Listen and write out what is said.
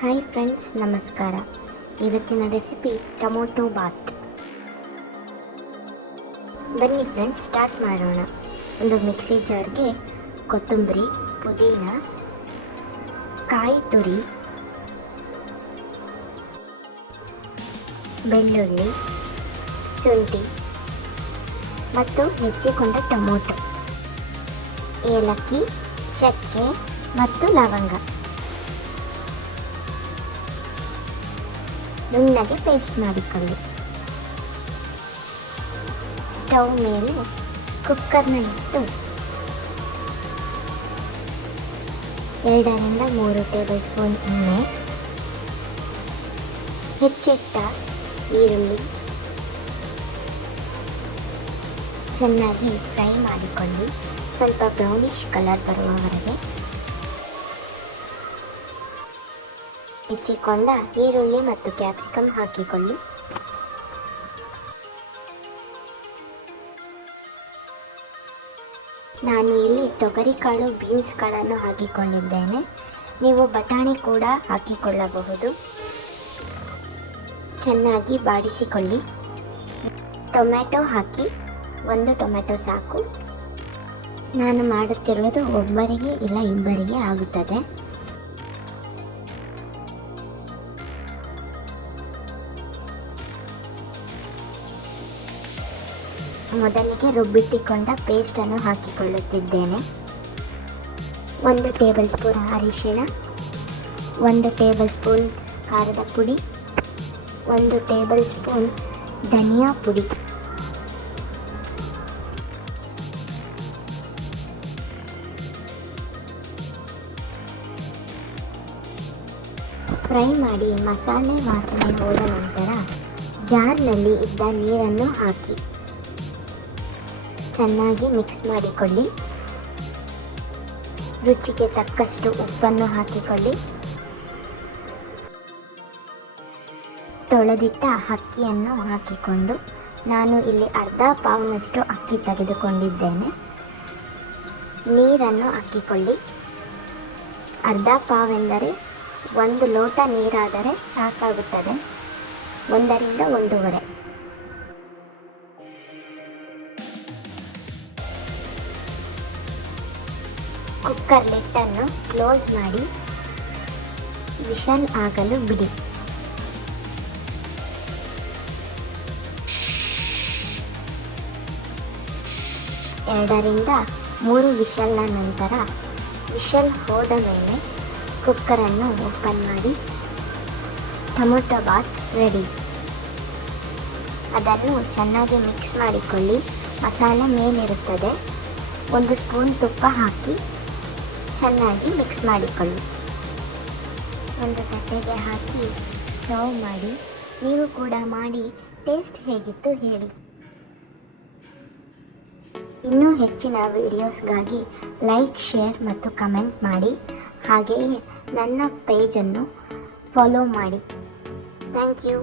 Hi friends, ನಮಸ್ಕಾರ. ಇವತ್ತಿನ recipe tomato Baat. ಬನ್ನಿ ಫ್ರೆಂಡ್ಸ್, ಸ್ಟಾರ್ಟ್ ಮಾಡೋಣ. ಒಂದು ಮಿಕ್ಸಿ ಜಾರ್ಗೆ ಕೊತ್ತಂಬರಿ, ಪುದೀನ, ಕಾಯಿ ತುರಿ, ಬೆಳ್ಳುಳ್ಳಿ, ಶುಂಠಿ ಮತ್ತು ಹೆಚ್ಚಿಕೊಂಡ ಟೊಮೊಟೊ, ಏಲಕ್ಕಿ, ಚಕ್ಕೆ ಮತ್ತು ಲವಂಗ ನುಣ್ಣಗೆ ಪೇಸ್ಟ್ ಮಾಡಿಕೊಳ್ಳಿ. ಸ್ಟವ್ ಮೇಲೆ ಕುಕ್ಕರ್ನ ಇಟ್ಟು 2 ರಿಂದ 3 ಟೇಬಲ್ ಸ್ಪೂನ್ ಎಣ್ಣೆ, ಹೆಚ್ಚಿಟ್ಟ ಈರುಳ್ಳಿ ಚೆನ್ನಾಗಿ ಫ್ರೈ ಮಾಡಿಕೊಳ್ಳಿ. ಸ್ವಲ್ಪ ಬ್ರೌನಿಶ್ ಕಲರ್ ಬರುವವರೆಗೆ ಹೆಚ್ಚಿಕೊಂಡ ಈರುಳ್ಳಿ ಮತ್ತು ಕ್ಯಾಪ್ಸಿಕಮ್ ಹಾಕಿಕೊಳ್ಳಿ. ನಾನು ಇಲ್ಲಿ ತೊಗರಿಕಾಳು, ಬೀನ್ಸ್ಗಳನ್ನು ಹಾಕಿಕೊಂಡಿದ್ದೇನೆ. ನೀವು ಬಟಾಣಿ ಕೂಡ ಹಾಕಿಕೊಳ್ಳಬಹುದು. ಚೆನ್ನಾಗಿ ಬಾಡಿಸಿಕೊಳ್ಳಿ. ಟೊಮ್ಯಾಟೊ ಹಾಕಿ, 1 ಟೊಮ್ಯಾಟೊ ಸಾಕು. ನಾನು ಮಾಡುತ್ತಿರುವುದು ಒಬ್ಬರಿಗೆ ಇಲ್ಲ ಇಬ್ಬರಿಗೆ ಆಗುತ್ತದೆ. ಮೊದಲಿಗೆ ರುಬ್ಬಿಟ್ಟಿಕೊಂಡ ಪೇಸ್ಟನ್ನು ಹಾಕಿಕೊಳ್ಳುತ್ತಿದ್ದೇನೆ. 1 ಟೇಬಲ್ ಸ್ಪೂನ್ ಅರಿಶಿಣ, 1 ಟೇಬಲ್ ಸ್ಪೂನ್ ಖಾರದ ಪುಡಿ, 1 ಟೇಬಲ್ ಸ್ಪೂನ್ ಧನಿಯಾ ಪುಡಿ, ಫ್ರೈ ಮಾಡಿ ಮಸಾಲೆ ವಾಸನೆ ಹೋದ ನಂತರ ಜಾರ್ನಲ್ಲಿ ಇದ್ದ ನೀರನ್ನು ಹಾಕಿ ಚೆನ್ನಾಗಿ ಮಿಕ್ಸ್ ಮಾಡಿಕೊಳ್ಳಿ. ರುಚಿಗೆ ತಕ್ಕಷ್ಟು ಉಪ್ಪನ್ನು ಹಾಕಿಕೊಳ್ಳಿ. ತೊಳೆದಿಟ್ಟ ಅಕ್ಕಿಯನ್ನು ಹಾಕಿಕೊಂಡು, ನಾನು ಇಲ್ಲಿ ಅರ್ಧ ಪಾವ್ನಷ್ಟು ಅಕ್ಕಿ ತೆಗೆದುಕೊಂಡಿದ್ದೇನೆ. ನೀರನ್ನು ಹಾಕಿಕೊಳ್ಳಿ. ಅರ್ಧ ಪಾವ್ ಎಂದರೆ 1 ಲೋಟ ನೀರಾದರೆ ಸಾಕಾಗುತ್ತದೆ. 1 ರಿಂದ 1.5. ಕುಕ್ಕರ್ ಲಿಟ್ಟನ್ನು ಕ್ಲೋಸ್ ಮಾಡಿ ವಿಷಲ್ ಆಗಲು ಬಿಡಿ. ಎರಡರಿಂದ 3 ವಿಷಲ್ನ ನಂತರ ವಿಷಲ್ ಹೋದ ಮೇಲೆ ಕುಕ್ಕರನ್ನು ಓಪನ್ ಮಾಡಿ ಟೊಮೊಟೊ ಬಾತ್ ರೆಡಿ. ಅದನ್ನು ಚೆನ್ನಾಗಿ ಮಿಕ್ಸ್ ಮಾಡಿಕೊಳ್ಳಿ. ಮಸಾಲೆ ಮೇಲಿರುತ್ತದೆ. 1 ಸ್ಪೂನ್ ತುಪ್ಪ ಹಾಕಿ ಚೆನ್ನಾಗಿ ಮಿಕ್ಸ್ ಮಾಡಿಕೊಳ್ಳಿ. ಒಂದು ತಟ್ಟೆಗೆ ಹಾಕಿ ಸರ್ವ್ ಮಾಡಿ. ನೀವು ಕೂಡ ಮಾಡಿ ಟೇಸ್ಟ್ ಹೇಗಿತ್ತು ಹೇಳಿ. ಇನ್ನೂ ಹೆಚ್ಚಿನ ವಿಡಿಯೋಸ್ಗಾಗಿ ಲೈಕ್, ಶೇರ್ ಮತ್ತು ಕಮೆಂಟ್ ಮಾಡಿ. ಹಾಗೆಯೇ ನನ್ನ ಪೇಜನ್ನು ಫಾಲೋ ಮಾಡಿ. Thank you.